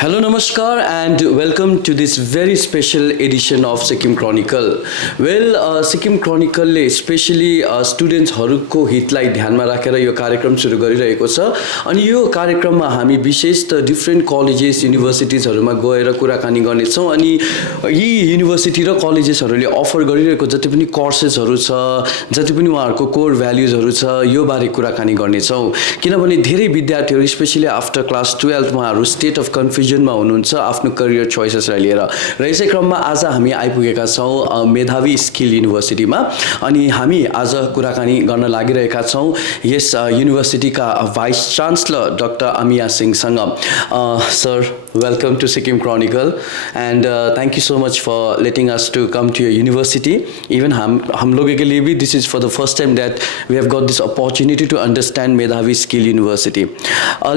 Hello, Namaskar, and welcome to this very special edition of Sikkim Chronicle. Sikkim Chronicle especially स्टुडेन्ट्सहरूको हितलाई ध्यानमा राखेर यो कार्यक्रम सुरु गरिरहेको छ अनि यो कार्यक्रममा हामी विशेष त डिफ्रेन्ट कलेजेस युनिभर्सिटिजहरुमा गएर कुराकानी गर्नेछौँ अनि यी युनिभर्सिटी र कलेजेसहरूले अफर गरिरहेको जति पनि कोर्सेसहरु छ जति पनि उहाँहरूको कोर भ्यालुजहरु छ यो बारे कुराकानी गर्नेछौँ किनभने धेरै विद्यार्थीहरु स्पेशली आफ्टर क्लास 12 उहाँहरु स्टेट अफ कन्फ्युजनमा हुनुहुन्छ आफ्नो करियर चोइसेसलाई लिएर र यसै क्रममा आज हामी आइपुगेका छौं मेधावी स्किल युनिभर्सिटीमा अनि हामी आज कुराकानी गर्न लागिरहेका छौं यस युनिभर्सिटीका भाइस चान्सलर डाक्टर अमिया सिंह सँग sir welcome to Sikkim Chronicle and thank you so much for letting us to come to your university even हम लोगों के लिए भी this is for the first time that we have got this opportunity to understand Medhavi Skill University.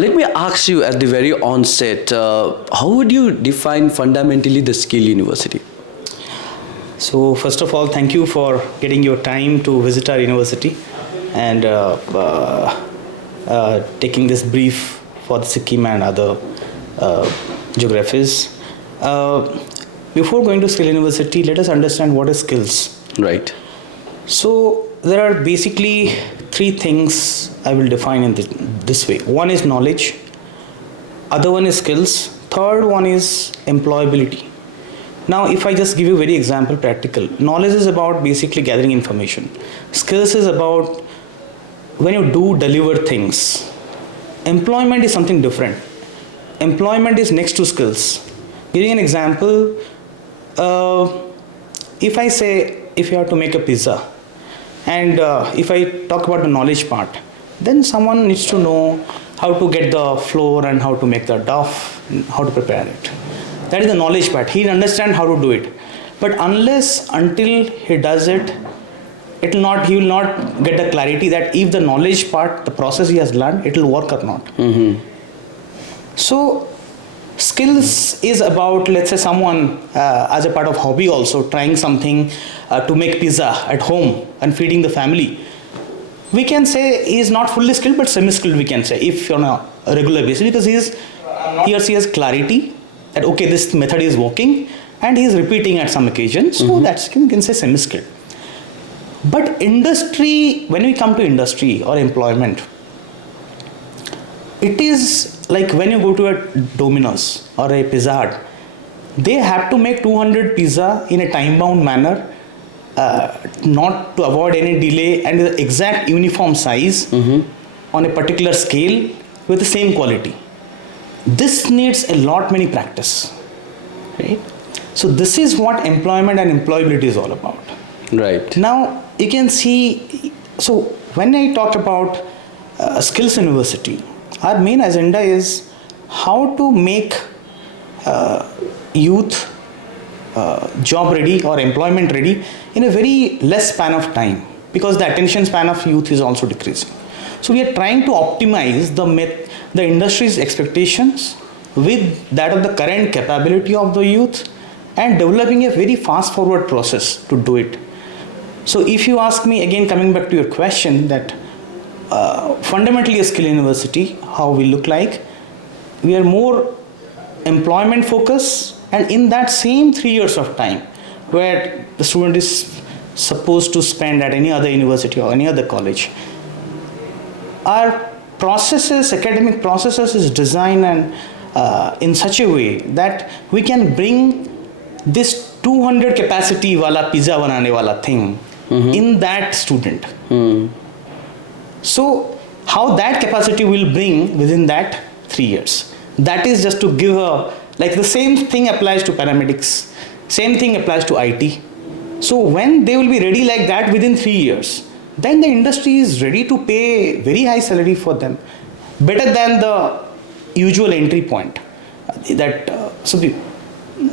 Let me ask you at the very onset how would you define fundamentally the skill university? So first of all, thank you for getting your time to visit our university and taking this brief for the Sikkim and other geographies. Before going to Skill University, let us understand what is skills. Right. So there are basically three things I will define in this way. One is knowledge, other one is skills, third one is employability. Now if I just give you a very example practical, knowledge is about basically gathering information. Skills is about when you do deliver things. Employment is something different. Employment is next to skills. Giving an example, if I say if you have to make a pizza and if I talk about the knowledge part, then someone needs to know how to get the flour and how to make the dough, how to prepare it. That is the knowledge part. He understands how to do it. But until he does it, he will not get the clarity that if the knowledge part, the process he has learned, it will work or not. Mm-hmm. So skills is about, let's say someone as a part of hobby also trying something to make pizza at home and feeding the family. We can say he is not fully skilled but semi-skilled, we can say, if on a regular basis, because he or she has clarity that okay, this method is working and he is repeating at some occasion. So that's, you can say, semi-skilled. But industry, when we come to industry or employment, it is like when you go to a Domino's or a Pizza Hut, they have to make 200 pizza in a time-bound manner, not to avoid any delay, and the exact uniform size on a particular scale with the same quality. This needs a lot many practice, right? So this is what employment and employability is all about. Right. Now you can see, so when I talk about Skills University, our main agenda is how to make youth job ready or employment ready in a very less span of time, because the attention span of youth is also decreasing. So we are trying to optimize the industry's expectations with that of the current capability of the youth and developing a very fast forward process to do it. So if you ask me again, coming back to your question, that fundamentally a skill university, how we look like, we are more employment focused, and in that same 3 years of time where the student is supposed to spend at any other university or any other college, our processes, academic processes is designed and in such a way that we can bring this 200 capacity wala pizza banane wala thing in that student. So how that capacity will bring within that 3 years, that is just to give like the same thing applies to paramedics, same thing applies to IT. So when they will be ready like that within 3 years, then the industry is ready to pay very high salary for them, better than the usual entry point that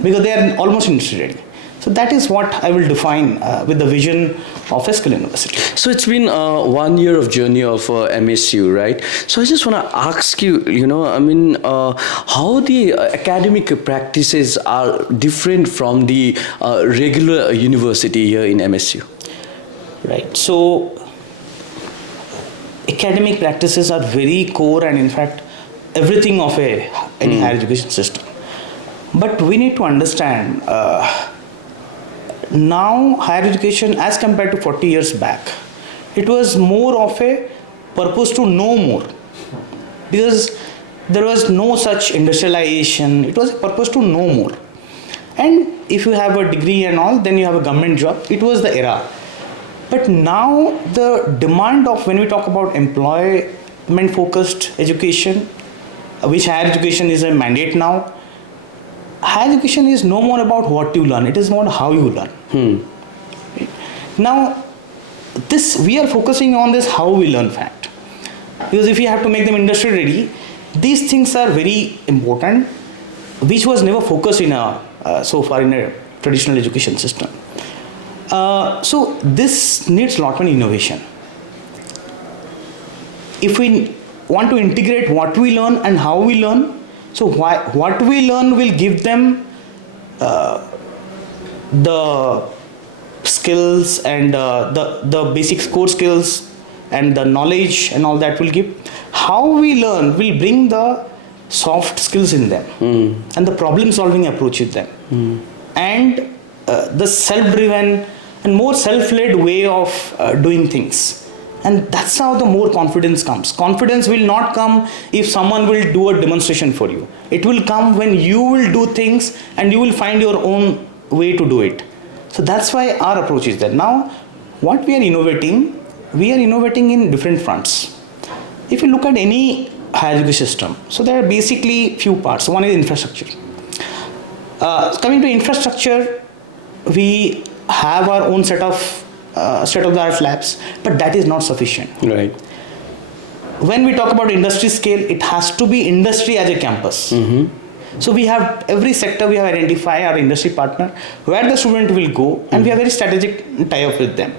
because they are almost industry ready. So that is what I will define with the vision of a skill university. So it's been 1 year of journey of MSU, right? So I just want to ask you, how the academic practices are different from the regular university here in MSU? Right. So academic practices are very core and in fact everything of any higher education system. But we need to understand now higher education as compared to 40 years back, it was more of a purpose to know more, because there was no such industrialization. It was a purpose to know more. And if you have a degree and all, then you have a government job. It was the era. But now the demand of, when we talk about employment focused education, which higher education is a mandate now, higher education is no more about what you learn, it is more how you learn. Now this, we are focusing on this how we learn fact, because if you have to make them industry ready, these things are very important, which was never focused in so far in a traditional education system. So this needs a lot of innovation. If we want to integrate what we learn and how we learn, so what we learn will give them the skills and the basic core skills and the knowledge and all that will give. How we learn will bring the soft skills in them and the problem solving approach with them and the self-driven and more self-led way of doing things. And that's how the more confidence comes. Confidence will not come if someone will do a demonstration for you. It will come when you will do things and you will find your own way to do it. So that's why our approach is there. Now, what we are innovating in different fronts. If you look at any higher education system, so there are basically few parts. One is infrastructure. Coming to infrastructure, we have our own set of state-of-the-art labs, but that is not sufficient. Right. When we talk about industry scale, it has to be industry as a campus. So we have every sector, we have identified our industry partner where the student will go, and we have very strategic tie-up with them.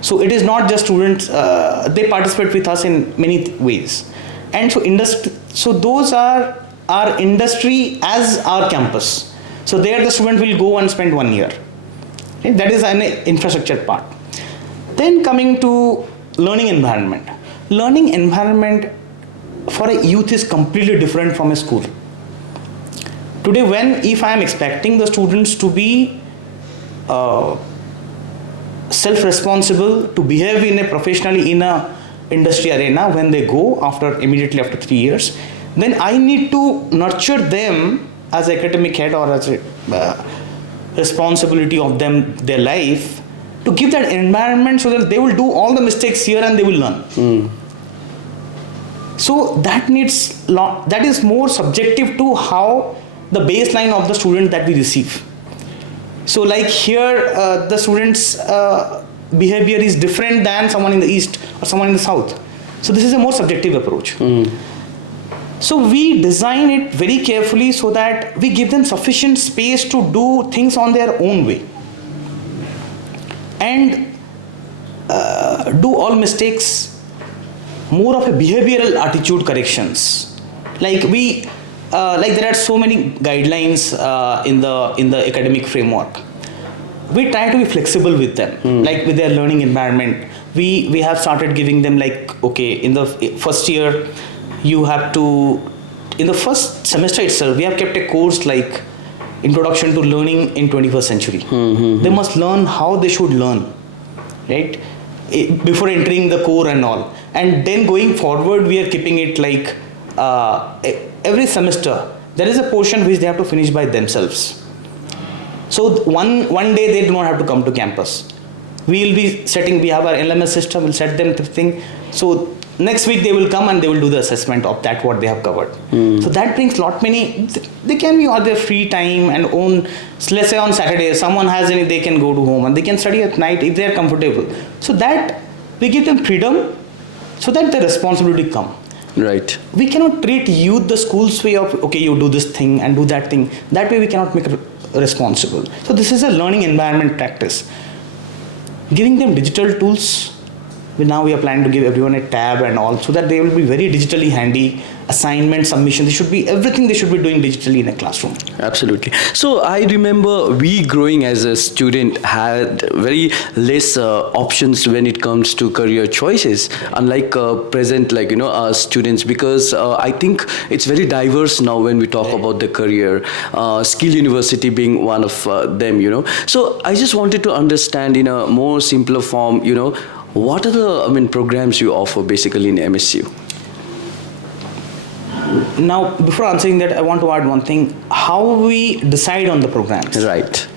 So it is not just students, they participate with us in many ways. And so those are our industry as our campus. So there the student will go and spend 1 year. Okay? That is an infrastructure part. Then coming to learning environment. Learning environment for a youth is completely different from a school. Today, if I am expecting the students to be self-responsible, to behave in a professionally in a industry arena when they go immediately after 3 years, then I need to nurture them as academic head or as a responsibility of them, their life, to give that environment so that they will do all the mistakes here and they will learn. So that is more subjective to how the baseline of the student that we receive. So like here, the students' behavior is different than someone in the east or someone in the south. So this is a more subjective approach. So we design it very carefully so that we give them sufficient space to do things on their own way and do all mistakes, more of a behavioral attitude corrections. Like there are so many guidelines in the academic framework. We try to be flexible with them, like with their learning environment. We have started giving them like, okay, in the first year, you have to, in the first semester itself, we have kept a course like Introduction to Learning in 21st Century. They must learn how they should learn, right? Before entering the core and all. And then going forward, we are keeping it like every semester, there is a portion which they have to finish by themselves. So one day they do not have to come to campus. We have our LMS system, we'll set them the thing. So next week they will come and they will do the assessment of that what they have covered. So that brings they can be on their free time and own, let's say on Saturday, someone has any, they can go to home and they can study at night if they are comfortable. So that we give them freedom so that the responsibility come. Right. We cannot treat youth the school's way of, okay, you do this thing and do that thing. That way we cannot make it responsible. So this is a learning environment practice. Giving them digital tools, Now we are planning to give everyone a tab and all, so that they will be very digitally handy. Assignment, submission, they should be everything they should be doing digitally in a classroom. Absolutely. So I remember we growing as a student had very less options when it comes to career choices, unlike present students, because I think it's very diverse now when we talk about the career. Skill University being one of them. So I just wanted to understand in a more simpler form. What are the programs you offer basically in MSU? Now, before answering that, I want to add one thing: how we decide on the programs. Right.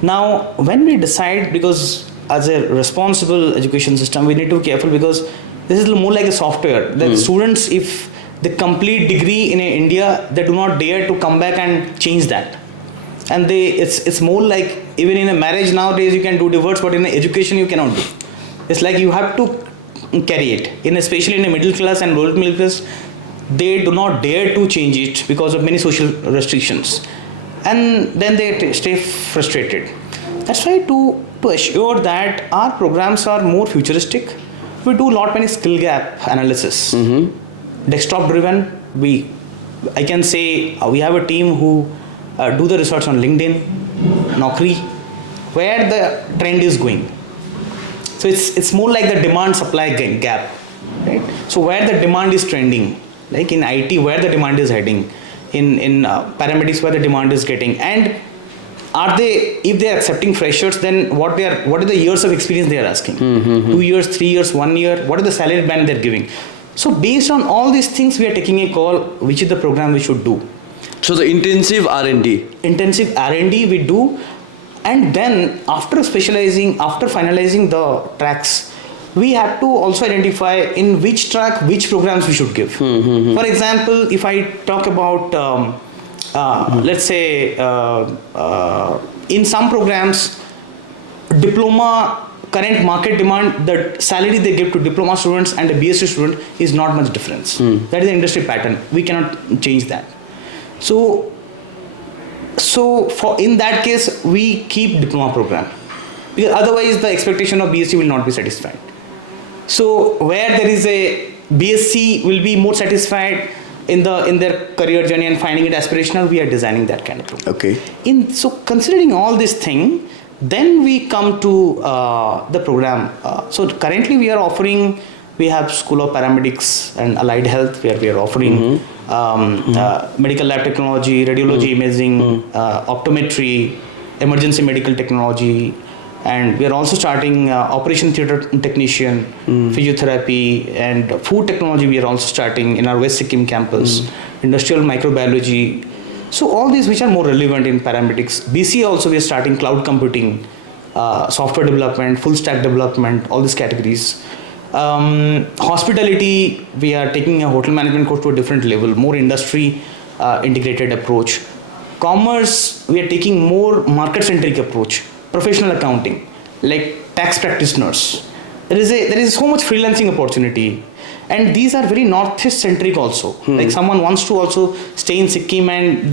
Now, when we decide, because as a responsible education system, we need to be careful, because this is more like a software. The students, if they complete degree in India, they do not dare to come back and change that. And it's more like, even in a marriage nowadays you can do divorce, but in education you cannot do. It's like you have to carry it. Especially in a middle class and lower middle class, they do not dare to change it because of many social restrictions, and then they stay frustrated. That's why to assure that our programs are more futuristic, we do many skill gap analysis. Desktop driven. I can say we have a team who do the research on LinkedIn, Naukri, where the trend is going. So it's more like the demand supply gap, right? So where the demand is trending, like in IT, where the demand is heading, in paramedics, where the demand is getting, and if they are accepting freshers, then what are the years of experience they are asking? 2 years, 3 years, 1 year, what is the salary band they're giving? So based on all these things, we are taking a call which is the program we should do. So the intensive R&D we do, and then after finalizing the tracks, we have to also identify in which track which programs we should give. For example, if I talk about let's say in some programs, diploma, current market demand, the salary they give to diploma students and a BSc student is not much difference. That is the industry pattern. We cannot change that. So in that case, we keep diploma program, because otherwise the expectation of BSc will not be satisfied. So where there is a BSc will be more satisfied in their career journey and finding it aspirational, we are designing that kind of program. Okay. So considering all this thing, then we come to the program. So currently we have School of Paramedics and Allied Health, where we are offering medical lab technology, radiology imaging, optometry, emergency medical technology, and we are also starting operation theatre technician, physiotherapy, and food technology. We are also starting in our West Sikkim campus, industrial microbiology. So all these which are more relevant in paramedics. BC also we are starting cloud computing, software development, full stack development, all these categories. Hospitality, we are taking a hotel management course to a different level, more industry integrated approach. Commerce, we are taking more market centric approach. Professional accounting, like tax practitioners. There is so much freelancing opportunity, and these are very northeast centric also. Like someone wants to also stay in Sikkim and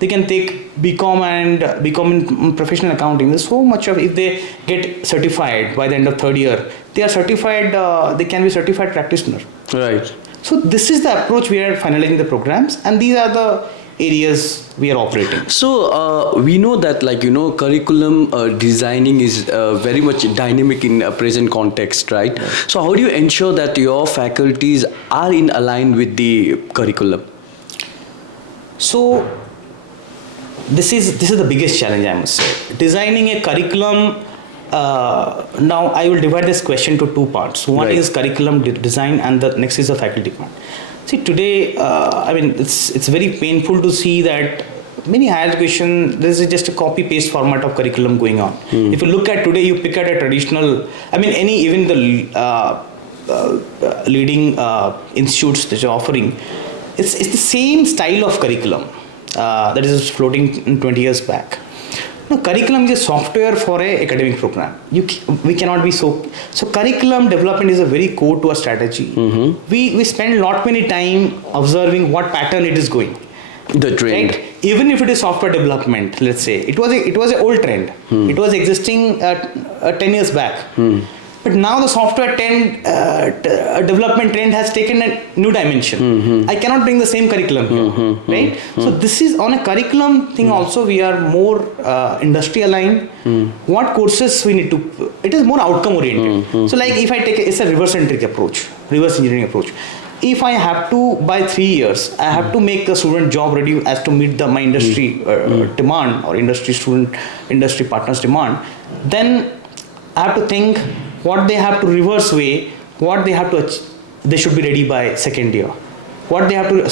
they can take BCom and BCom in professional accounting. There's so much of, if they get certified by the end of third year, they are certified, they can be certified practitioner. Right. So this is the approach we are finalizing the programs, and these are the areas we are operating. So we know that curriculum designing is very much dynamic in a present context, right? So how do you ensure that your faculties are in align with the curriculum? So this is the biggest challenge, I must say. Designing a curriculum. Now I will divide this question to two parts. One is curriculum design, and the next is the faculty part. See, today, it's very painful to see that many higher education, this is just a copy-paste format of curriculum going on. If you look at today, you pick at a traditional, even the leading institutes that are offering, it's the same style of curriculum that is floating in 20 years back. Now, curriculum is a software for an academic program. We cannot be so curriculum development is a very core to our strategy. We spend many time observing what pattern it is going. The trend. Right? Even if it is software development, let's say it was an old trend. It was existing 10 years back. But now the software development trend has taken a new dimension. I cannot bring the same curriculum here, right? So this is on a curriculum thing also, we are more industry aligned. What courses we need to, it is more outcome oriented. So like if I take, it's a reverse engineering approach. If I have to, by 3 years, I have to make the student job ready as to meet my industry demand or industry partners demand, then I have to think what they have to reverse way, what they have to they should be ready by second year. What they have to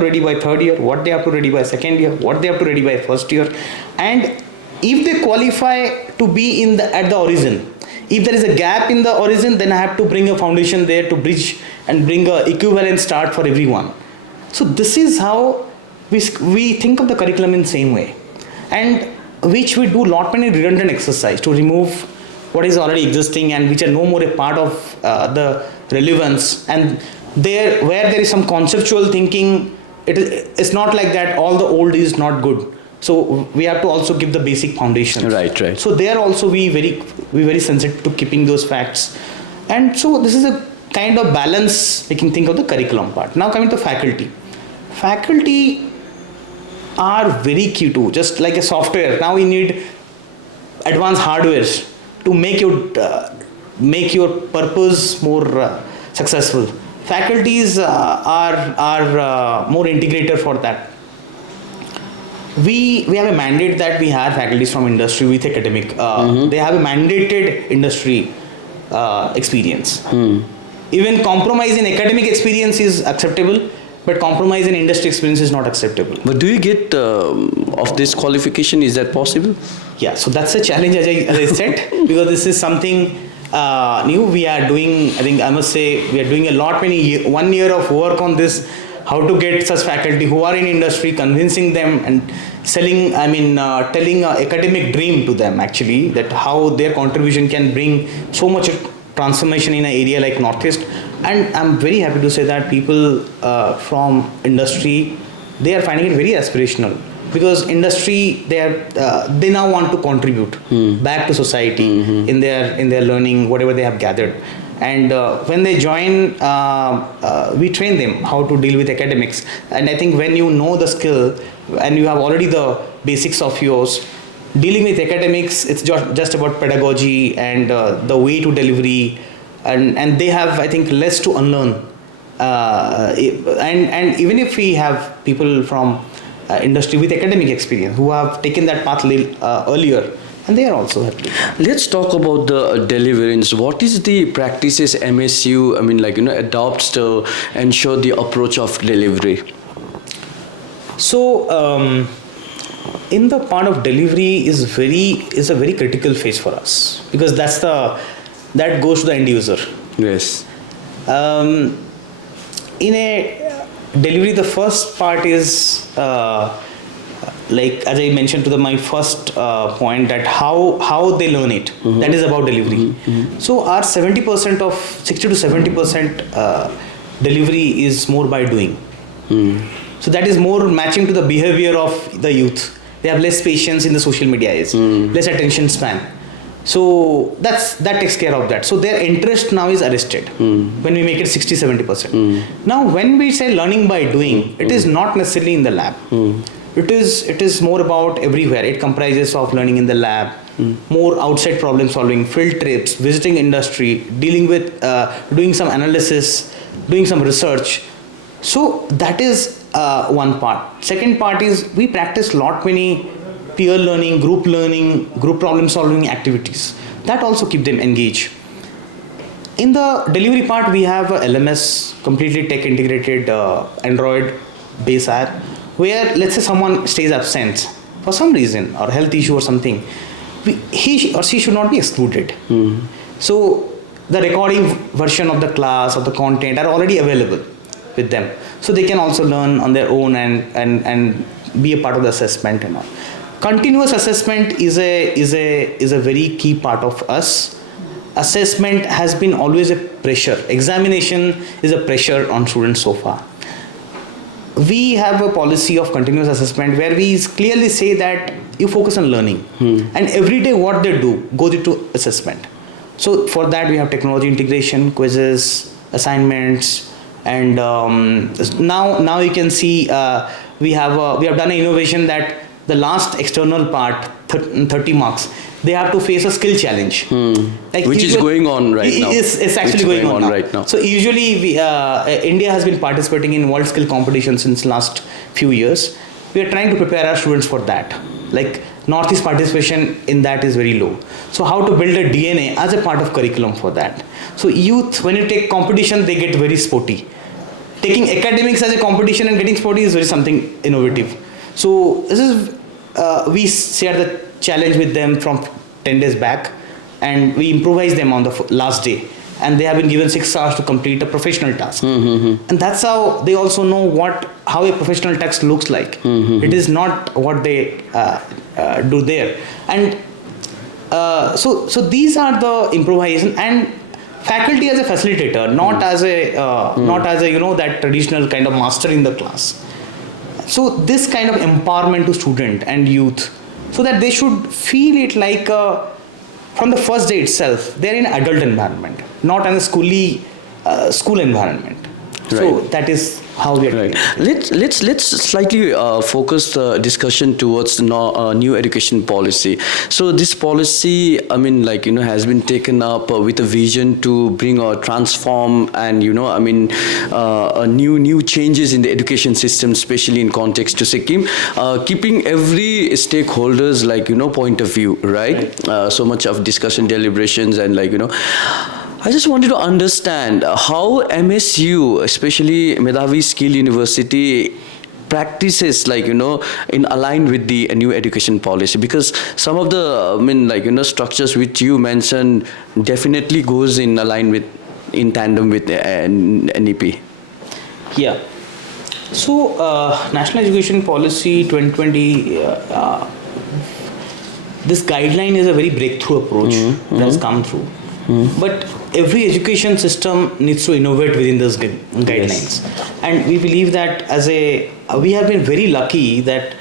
ready by third year, what they have to ready by second year, what they have to ready by first year. And if they qualify to be at the origin, if there is a gap in the origin, then I have to bring a foundation there to bridge and bring a equivalent start for everyone. So this is how we think of the curriculum in the same way, and which we do lot many redundant exercise to remove what is already existing and which are no more a part of the relevance. And where there is some conceptual thinking, it's not like that all the old is not good. So we have to also give the basic foundations. Right. So there also we very sensitive to keeping those facts. And so this is a kind of balance making think of the curriculum part. Now coming to faculty. Faculty are very key too, just like a software. Now we need advanced hardwares to make your purpose more successful. Faculties are more integrated for that. We have a mandate that we hire faculties from industry with academic. They have a mandated industry experience. Even compromise in academic experience is acceptable, but compromise in industry experience is not acceptable. But do you get of this qualification? Is that possible? Yeah, so that's a challenge, as I said, because this is something new we are doing. I think I must say we are doing a lot, 1 year of work on this, how to get such faculty who are in industry, convincing them and telling an academic dream to them actually, that how their contribution can bring so much transformation in an area like Northeast. And I'm very happy to say that people from industry, they are finding it very aspirational, because industry, they now want to contribute back to society in their learning, whatever they have gathered. And when they join, we train them how to deal with academics. And I think when you know the skill and you have already the basics of yours, dealing with academics, it's just about pedagogy and the way to delivery, and they have, I think, less to unlearn. And even if we have people from industry with academic experience who have taken that path earlier, and they are also happy. Let's talk about the deliverance. What is the practices MSU, adopts to ensure the approach of delivery? So, in the part of delivery is a very critical phase for us, because that goes to the end user. Yes. In a delivery, the first part is like as I mentioned to my first point, that how they learn it. That is about delivery. So our 60 to 70% delivery is more by doing. So that is more matching to the behavior of the youth. They have less patience in the social media age, less attention span. So that takes care of that. So their interest now is arrested when we make it 60-70%. Now when we say learning by doing, it is not necessarily in the lab. It is more about everywhere. It comprises of learning in the lab, more outside problem solving, field trips, visiting industry, dealing with doing some analysis, doing some research. So that is one part. Second part is we practice many peer learning, group problem solving activities. That also keep them engaged. In the delivery part, we have a LMS, completely tech integrated Android based app, where let's say someone stays absent for some reason or health issue or something, he or she should not be excluded. So the recording version of the class or the content are already available with them, so they can also learn on their own and be a part of the assessment and all. Continuous assessment is a very key part of us. Assessment has been always a pressure. Examination is a pressure on students so far. We have a policy of continuous assessment where we clearly say that you focus on learning, and every day what they do goes into assessment. So for that we have technology integration, quizzes, assignments, and now you can see we have done an innovation that the last external part, 30 marks, they have to face a skill challenge. Like Which is going on right now. It's actually going on right now. So usually India has been participating in world skill competitions since last few years. We are trying to prepare our students for that. Like Northeast participation in that is very low. So how to build a DNA as a part of curriculum for that. So youth, when you take competition, they get very sporty. Taking academics as a competition and getting sporty is very something innovative. So this is we share the challenge with them from 10 days back, and we improvise them on the last day, and they have been given 6 hours to complete a professional task. And that's how they also know how a professional task looks like. It is not what they do there. And so these are the improvisation, and faculty as a facilitator, not as a that traditional kind of master in the class. So this kind of empowerment to student and youth, so that they should feel it like from the first day itself, they're in an adult environment, not in a school environment. So Right. that is how we are doing. Let's slightly focus the discussion towards the new education policy. So this policy, I mean, has been taken up with a vision to bring or transform and new changes in the education system, especially in context to Sikkim, keeping every stakeholders point of view, right? So much of discussion, deliberations, and I just wanted to understand how MSU, especially Medhavi Skill University, practices in aligned with the new education policy, because some of the structures which you mentioned definitely goes in tandem with NEP. Yeah. So National Education Policy 2020, this guideline is a very breakthrough approach that has come through. But every education system needs to innovate within those guidelines. Yes. And we believe that we have been very lucky that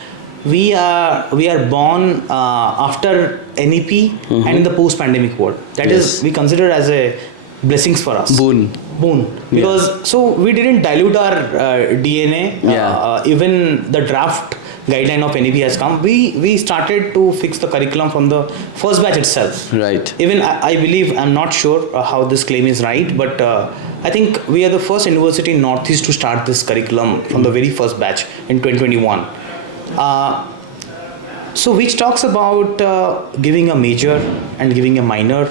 we are born after NEP and in the post-pandemic world. That is, we consider as a blessings for us. Boon. Because so we didn't dilute our DNA. Even the draft guideline of NEP has come. We started to fix the curriculum from the first batch itself. Right. Even I believe, I'm not sure how this claim is right, but I think we are the first university in Northeast to start this curriculum from the very first batch in 2021. So which talks about giving a major and giving a minor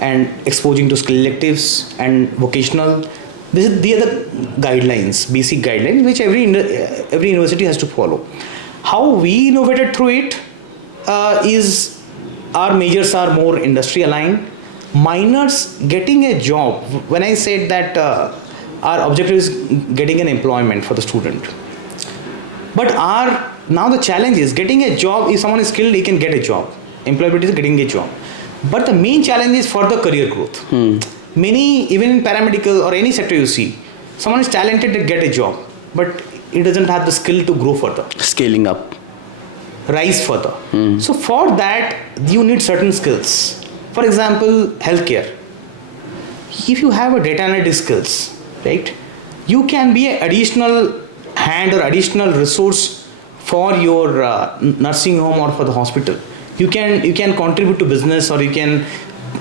and exposing to skill electives and vocational. These are the guidelines, basic guidelines, which every university has to follow. How we innovated through it is our majors are more industry aligned. Minors getting a job. When I said that our objective is getting an employment for the student. But now the challenge is getting a job. If someone is skilled, he can get a job. Employability is getting a job. But the main challenge is further career growth. Many, even in paramedical or any sector you see, someone is talented to get a job, but he doesn't have the skill to grow further. Scaling up. Rise further. So for that, you need certain skills. For example, healthcare. If you have a data analytics skills, right, you can be an additional hand or additional resource for your nursing home or for the hospital. You can contribute to business, or you can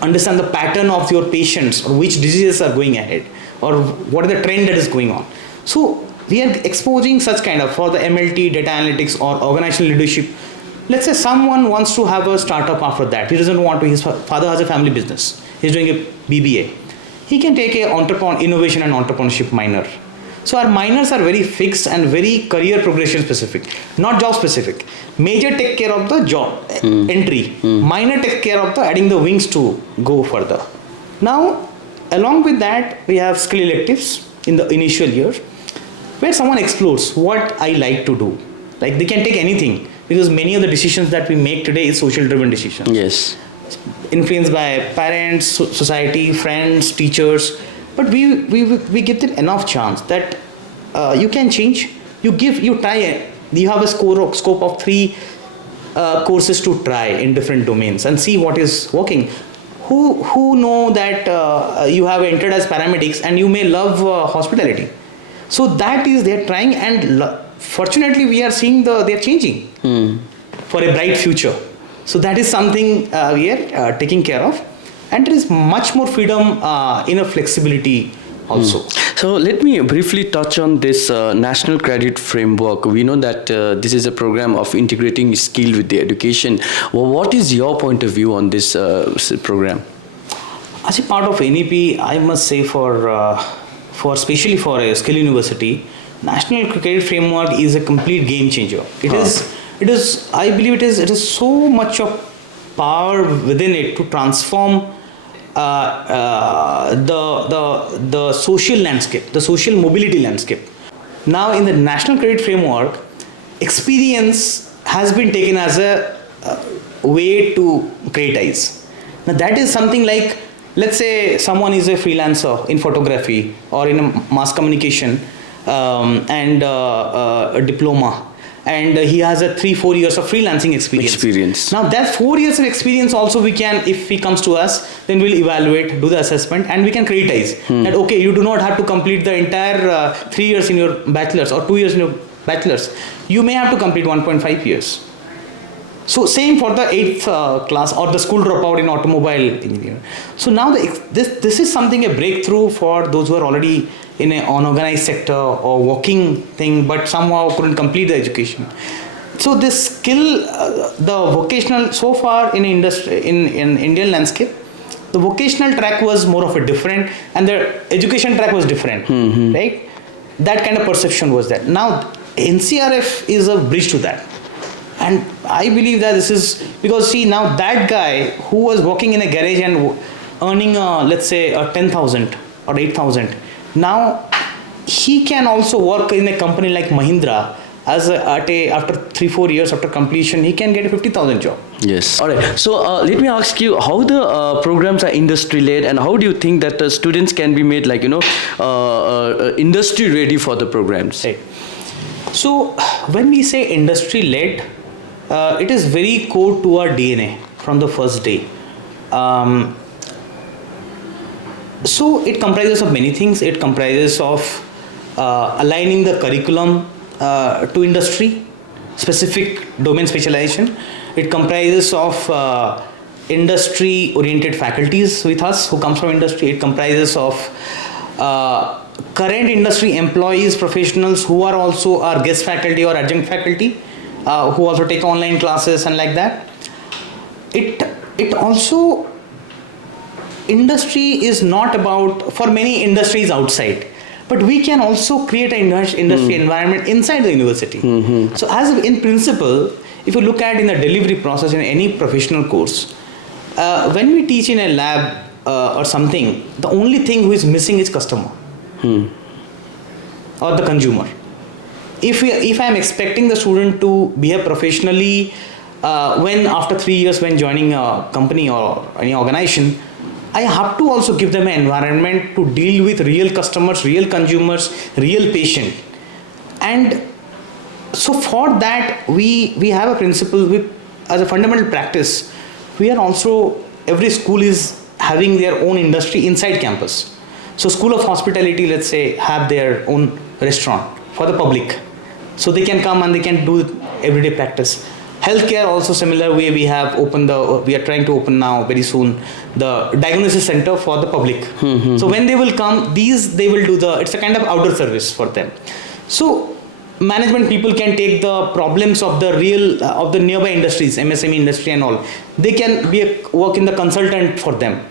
understand the pattern of your patients, or which diseases are going ahead, or what is the trend that is going on. So we are exposing such kind of, for the MLT, data analytics, or organizational leadership. Let's say someone wants to have a startup after that. He doesn't want to, his father has a family business. He's doing a BBA. He can take a innovation and entrepreneurship minor. So our minors are very fixed and very career progression specific, not job specific. Major take care of the job entry. Minor take care of the adding the wings to go further. Now, along with that, we have skill electives in the initial year, where someone explores what I like to do. Like they can take anything, because many of the decisions that we make today is social driven decisions. Yes. Influenced by parents, society, friends, teachers. But we give them enough chance that you can change. You try it. You have a scope of 3 courses to try in different domains and see what is working. who know that you have entered as paramedics and you may love hospitality. So that is they're trying, and fortunately we are seeing they're changing for a bright future. So that is something we are taking care of, and there is much more freedom in a flexibility also. So let me briefly touch on this National Credit Framework. We know that this is a program of integrating skill with the education. Well, what is your point of view on this program? As a part of NEP, I must say for especially for a skill university, National Credit Framework is a complete game changer. It is. I believe it is so much of power within it to transform the social landscape, the social mobility landscape. Now, in the National Credit Framework, experience has been taken as a way to creditize. Now, that is something like, let's say someone is a freelancer in photography or in a mass communication and a diploma, and he has a 3-4 years of freelancing experience. Now that 4 years of experience also we can, if he comes to us, then we'll evaluate, do the assessment, and we can creditize that okay, you do not have to complete the entire 3 years in your bachelor's or 2 years in your bachelor's. You may have to complete 1.5 years. So same for the 8th class or the school dropout in automobile engineer. So now this is something, a breakthrough for those who are already in an unorganized sector or working thing, but somehow couldn't complete the education. So this skill, the vocational, so far in industry, in Indian landscape, the vocational track was more of a different, and the education track was different, right? That kind of perception was there. Now NCRF is a bridge to that. And I believe that this is because, see, now that guy who was working in a garage and earning, let's say, 10,000 or 8,000, now he can also work in a company like Mahindra as after 3-4 years after completion, he can get a 50,000 job. Yes. All right. So let me ask you how the programs are industry led, and how do you think that the students can be made industry ready for the programs? Right. So when we say industry led, it is very core to our DNA from the first day. So it comprises of many things. It comprises of aligning the curriculum to industry, specific domain specialization. It comprises of industry oriented faculties with us who comes from industry. It comprises of current industry employees, professionals who are also our guest faculty or adjunct faculty, who also take online classes and like that. It also, industry is not about, for many industries outside, but we can also create an industry environment inside the university. So as in principle, if you look at in the delivery process in any professional course, when we teach in a lab or something, the only thing who is missing is customer or the consumer. If I am expecting the student to behave professionally when after 3 years when joining a company or any organization, I have to also give them an environment to deal with real customers, real consumers, real patient. And so for that, we have a principle as a fundamental practice. We are also, every school is having their own industry inside campus. So School of Hospitality, let's say, have their own restaurant for the public. So they can come and they can do everyday practice. Healthcare also similar way, we are trying to open now very soon the diagnosis center for the public. So when they will come, they will do it's a kind of outer service for them. So management people can take the problems of the of the nearby industries, MSME industry and all. They can work in the consultant for them,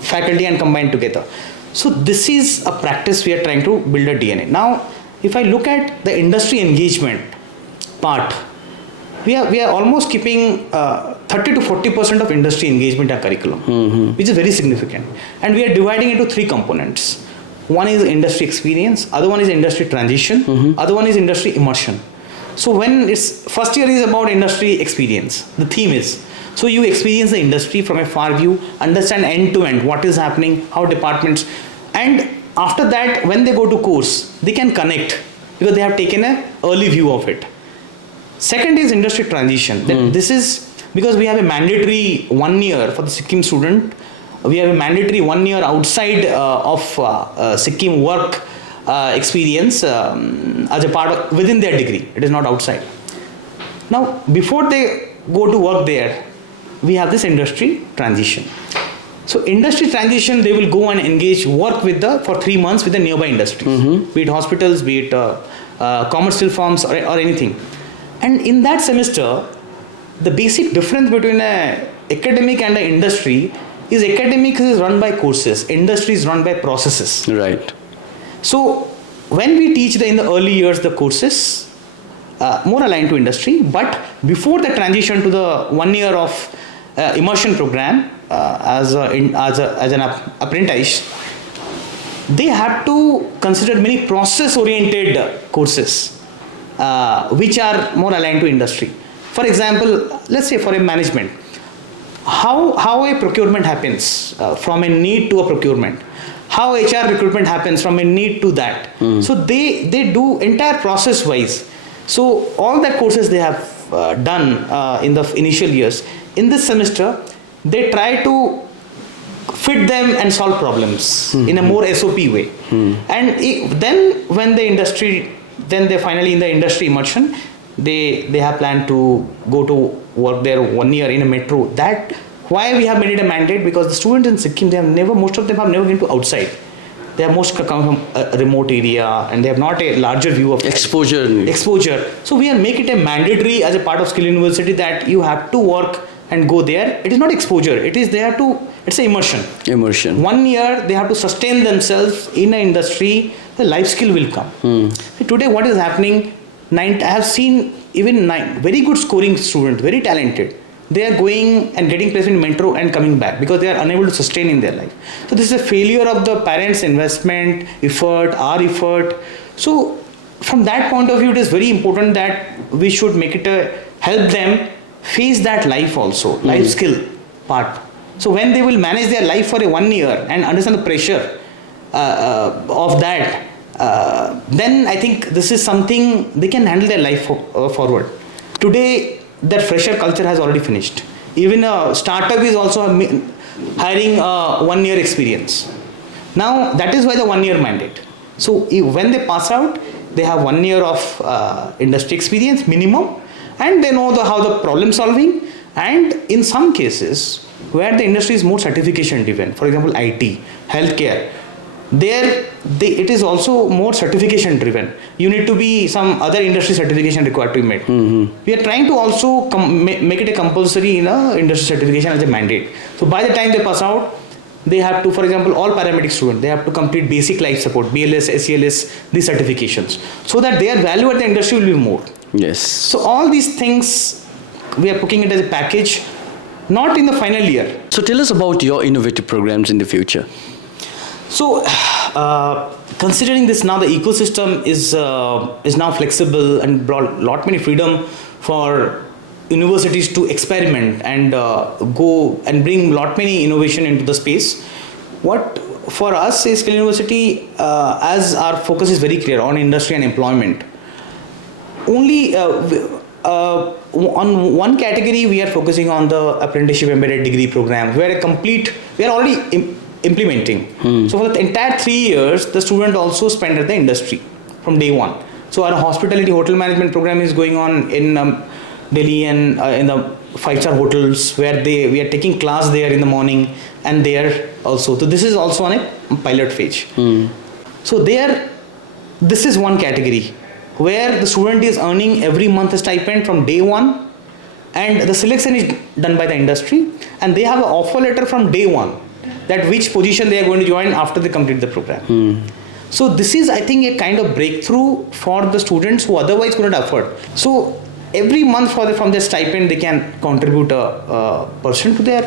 faculty and combined together. So this is a practice we are trying to build a DNA. Now, if I look at the industry engagement part, we are almost keeping 30 to 40% of industry engagement in our curriculum, which is very significant. And we are dividing into 3 components. One is industry experience, other one is industry transition, other one is industry immersion. So when it's first year is about industry experience, the theme is, so you experience the industry from a far view, understand end to end what is happening, how departments, and after that when they go to course, they can connect because they have taken an early view of it. Second is industry transition. This is because we have a mandatory 1 year for the Sikkim student we have a mandatory 1 year outside of Sikkim work experience as a part of within their degree. It is not outside. Now, before they go to work there, we have this industry transition. So industry transition, they will go and engage, work with for 3 months with the nearby industries, be it hospitals, be it commercial firms or anything. And in that semester, the basic difference between an academic and an industry is academics is run by courses, industry is run by processes. Right. So when we teach in the early years the courses, more aligned to industry, but before the transition to the 1 year of immersion program as an apprentice, they have to consider many process oriented courses which are more aligned to industry. For example, let's say for a management, how a procurement happens from a need to a procurement, how HR recruitment happens from a need to that. So they do entire process wise. So all that courses they have done in the initial years. In this semester, they try to fit them and solve problems in a more SOP way. And then when the industry, then they finally in the industry immersion, they have planned to go to work there 1 year in a metro. That why we have made it a mandate, because the students in Sikkim, most of them have never been to outside. They have most come from a remote area and they have not a larger view of exposure. So we are making it a mandatory as a part of Skill University that you have to work and go there. It is not exposure. It is it's an immersion. 1 year they have to sustain themselves in an industry. The life skill will come. See, today what is happening? I have seen even 9 very good scoring students, very talented. They are going and getting placed in metro and coming back because they are unable to sustain in their life. So this is a failure of the parents' investment, effort, our effort. So from that point of view, it is very important that we should make it help them face that life also, life skill part. So when they will manage their life for a 1 year and understand the pressure of that, then I think this is something they can handle their life forward. Today, that fresher culture has already finished. Even a startup is also hiring 1 year experience. Now that is why the 1 year mandate. So when they pass out, they have 1 year of industry experience minimum, and they know how the problem solving. And in some cases where the industry is more certification driven, for example IT, healthcare, it is also more certification driven. You need to be some other industry certification required to be made. We are trying to also make it a compulsory industry certification as a mandate. So by the time they pass out, they have to, for example, all paramedic students, they have to complete basic life support, BLS, SELS, these certifications, so that their value at the industry will be more. Yes. So all these things, we are putting it as a package, not in the final year. So tell us about your innovative programs in the future. So, considering this now, the ecosystem is now flexible and brought lot many freedom for universities to experiment and go and bring lot many innovation into the space. What for us is Skill University, as our focus is very clear on industry and employment. Only on one category we are focusing on the apprenticeship embedded degree program, where we are already implementing. So for the entire 3 years, the student also spend at the industry from day one. So our hospitality hotel management program is going on in Delhi and in the 5-star hotels, where we are taking class there in the morning and there also. So this is also on a pilot phase. So this is one category where the student is earning every month a stipend from day one, and the selection is done by the industry, and they have an offer letter from day one that which position they are going to join after they complete the program. So this is, I think, a kind of breakthrough for the students who otherwise couldn't afford. So every month from their stipend, they can contribute a portion to their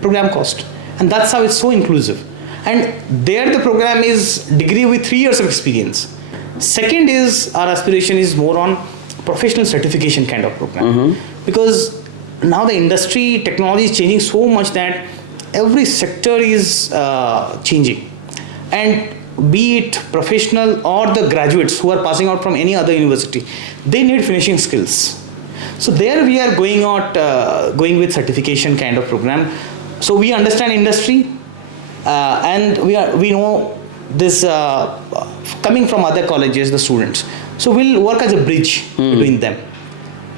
program cost, and that's how it's so inclusive. And there the program is degree with 3 years of experience. Second is, our aspiration is more on professional certification kind of program, because now the industry technology is changing so much that every sector is changing, and be it professional or the graduates who are passing out from any other university, they need finishing skills. So there we are going with certification kind of program. So we understand industry, and we know this coming from other colleges, the students. So we'll work as a bridge between them.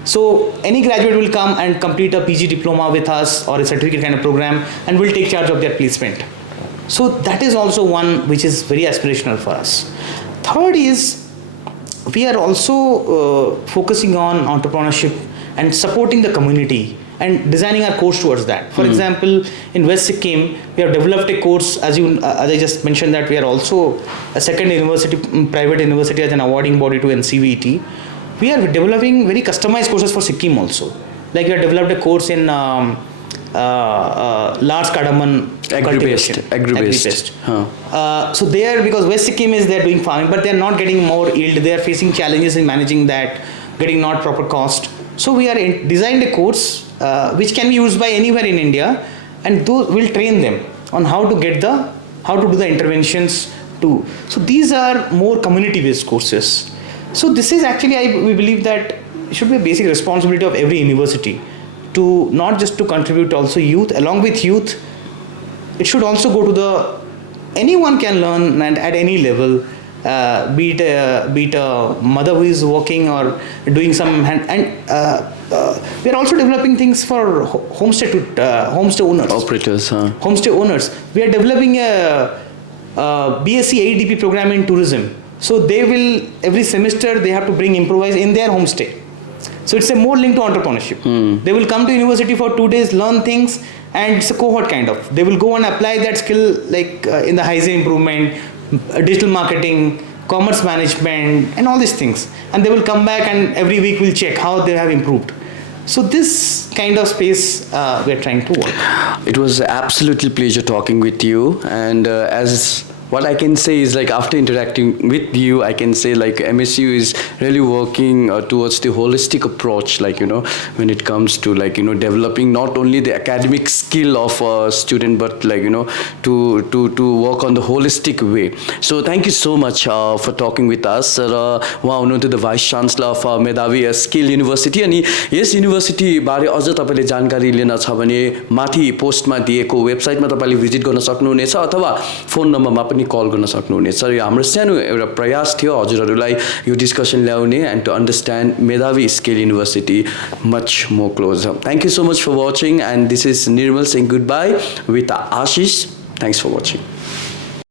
So any graduate will come and complete a PG diploma with us or a certificate kind of program, and we'll take charge of their placement. So that is also one which is very aspirational for us. Third is we are also focusing on entrepreneurship and supporting the community and designing our course towards that. For example, in West Sikkim, we have developed a course, as I just mentioned, that we are also a second university, private university, as an awarding body to NCVT. We are developing very customized courses for Sikkim also. Like we have developed a course in large cardamom cultivation. Agri-based. So there, because West Sikkim is there doing farming, but they are not getting more yield. They are facing challenges in managing that, getting not proper cost. So we are designed a course which can be used by anywhere in India, and we'll train them on how to do the interventions too. So these are more community-based courses. So this is actually, we believe that it should be a basic responsibility of every university to not just to contribute also youth. Along with youth, it should also go to anyone can learn and at any level, be it a mother who is working or doing some we are also developing things for homestay owners. Operators. Homestay owners. We are developing a BSc AEDP program in tourism. So they will, every semester they have to bring improvise in their homestay. So it's a more link to entrepreneurship. They will come to university for 2 days, learn things, and it's a cohort kind of. They will go and apply that skill like in the hygiene improvement, digital marketing, commerce management, and all these things. And they will come back and every week we'll check how they have improved. So this kind of space we're trying to work. It was absolutely pleasure talking with you, and as what I can say is, like, after interacting with you, I can say like MSU is really working towards the holistic approach, like, you know, when it comes to, like, you know, developing not only the academic skill of a student, but, like, you know, to work on the holistic way. So thank you so much for talking with us. उहाँ हुनुहुन्थ्यो the vice chancellor of मेधावी skill university, अनि yes university बारे अझ तपाईले जानकारी लिन छ भने माथि पोस्टमा दिएको वेबसाइटमा तपाईले भिजिट गर्न सक्नुहुनेछ अथवा फोन नम्बरमा पनि कल गर्न सक्नुहुनेछ। यो हाम्रो सानो एउटा प्रयास थियो हजुरहरूलाई यो डिस्कसन ल्याउने एन्ड टु अन्डरस्ट्यान्ड मेधावी skill university much more close. Thank you so much for watching, and this is Nirmal Singh good by with Ashish. Thanks for watching.